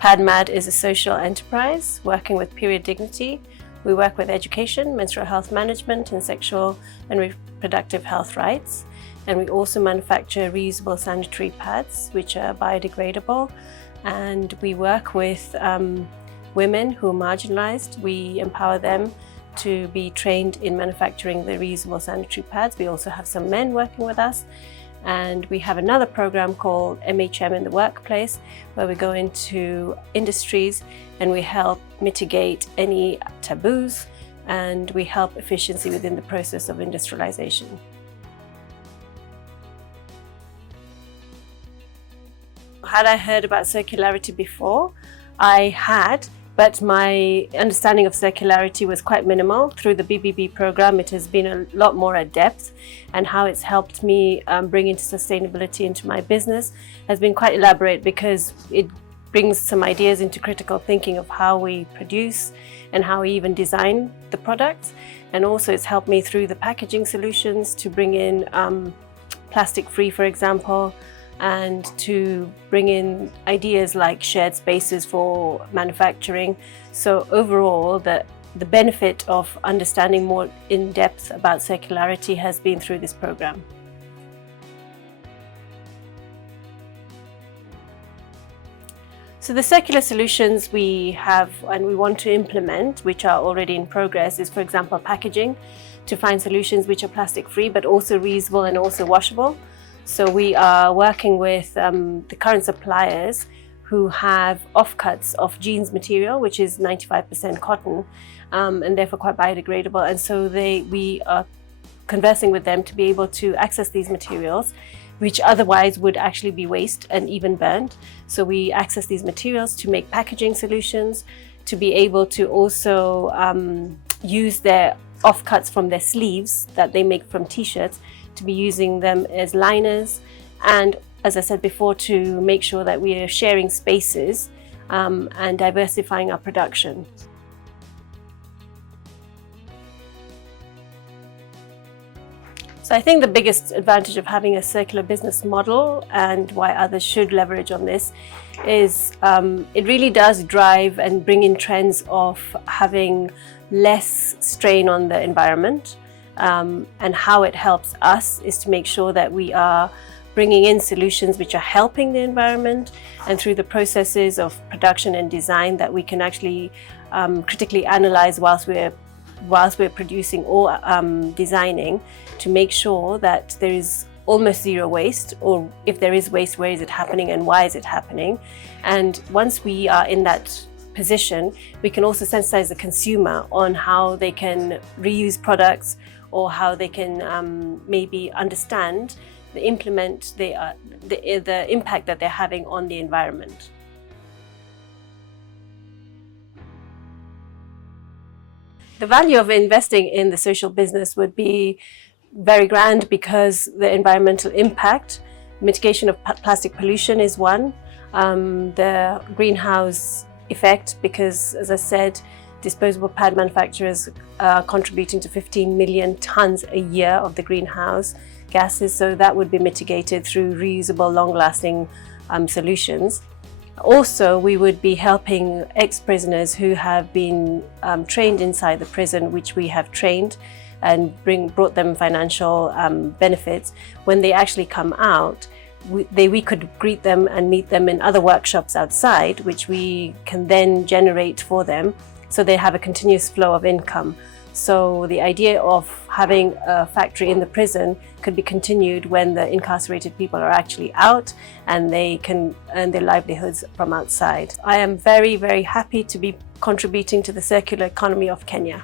PadMad is a social enterprise working with period dignity. We work with education, menstrual health management, and sexual and reproductive health rights. And we also manufacture reusable sanitary pads, which are biodegradable. And we work with women who are marginalized. We empower them to be trained in manufacturing the reusable sanitary pads. We also have some men working with us. And we have another program called MHM in the Workplace, where we go into industries and we help mitigate any taboos, and we help efficiency within the process of industrialization. Had I heard about circularity before? I had, but my understanding of circularity was quite minimal. Through the BBB program, it has been a lot more at depth, and how it's helped me bring into sustainability into my business has been quite elaborate, because it brings some ideas into critical thinking of how we produce and how we even design the products. And also it's helped me through the packaging solutions to bring in plastic free, for example, and to bring in ideas like shared spaces for manufacturing. So overall, the benefit of understanding more in depth about circularity has been through this program. So the circular solutions we have and we want to implement, which are already in progress, is, for example, packaging, to find solutions which are plastic free but also reusable and also washable. So we are working with the current suppliers who have offcuts of jeans material, which is 95% cotton, and therefore quite biodegradable. And so we are conversing with them to be able to access these materials, which otherwise would actually be waste and even burned. So we access these materials to make packaging solutions, to be able to also use their offcuts from their sleeves that they make from t-shirts, to be using them as liners, and, as I said before, to make sure that we are sharing spaces and diversifying our production. So I think the biggest advantage of having a circular business model, and why others should leverage on this, is it really does drive and bring in trends of having less strain on the environment. And how it helps us is to make sure that we are bringing in solutions which are helping the environment, and through the processes of production and design that we can actually critically analyze whilst we're producing or designing, to make sure that there is almost zero waste, or if there is waste, where is it happening and why is it happening. And once we are in that position, we can also sensitize the consumer on how they can reuse products, or how they can maybe understand the impact that they're having on the environment. The value of investing in the social business would be very grand, because the environmental impact, mitigation of plastic pollution is one, the greenhouse effect, because, as I said, disposable pad manufacturers are contributing to 15 million tons a year of the greenhouse gases, so that would be mitigated through reusable, long-lasting solutions. Also, we would be helping ex-prisoners who have been trained inside the prison, which we have trained and brought them financial benefits. When they actually come out, we could greet them and meet them in other workshops outside, which we can then generate for them, so they have a continuous flow of income. So the idea of having a factory in the prison could be continued when the incarcerated people are actually out and they can earn their livelihoods from outside. I am very, very happy to be contributing to the circular economy of Kenya.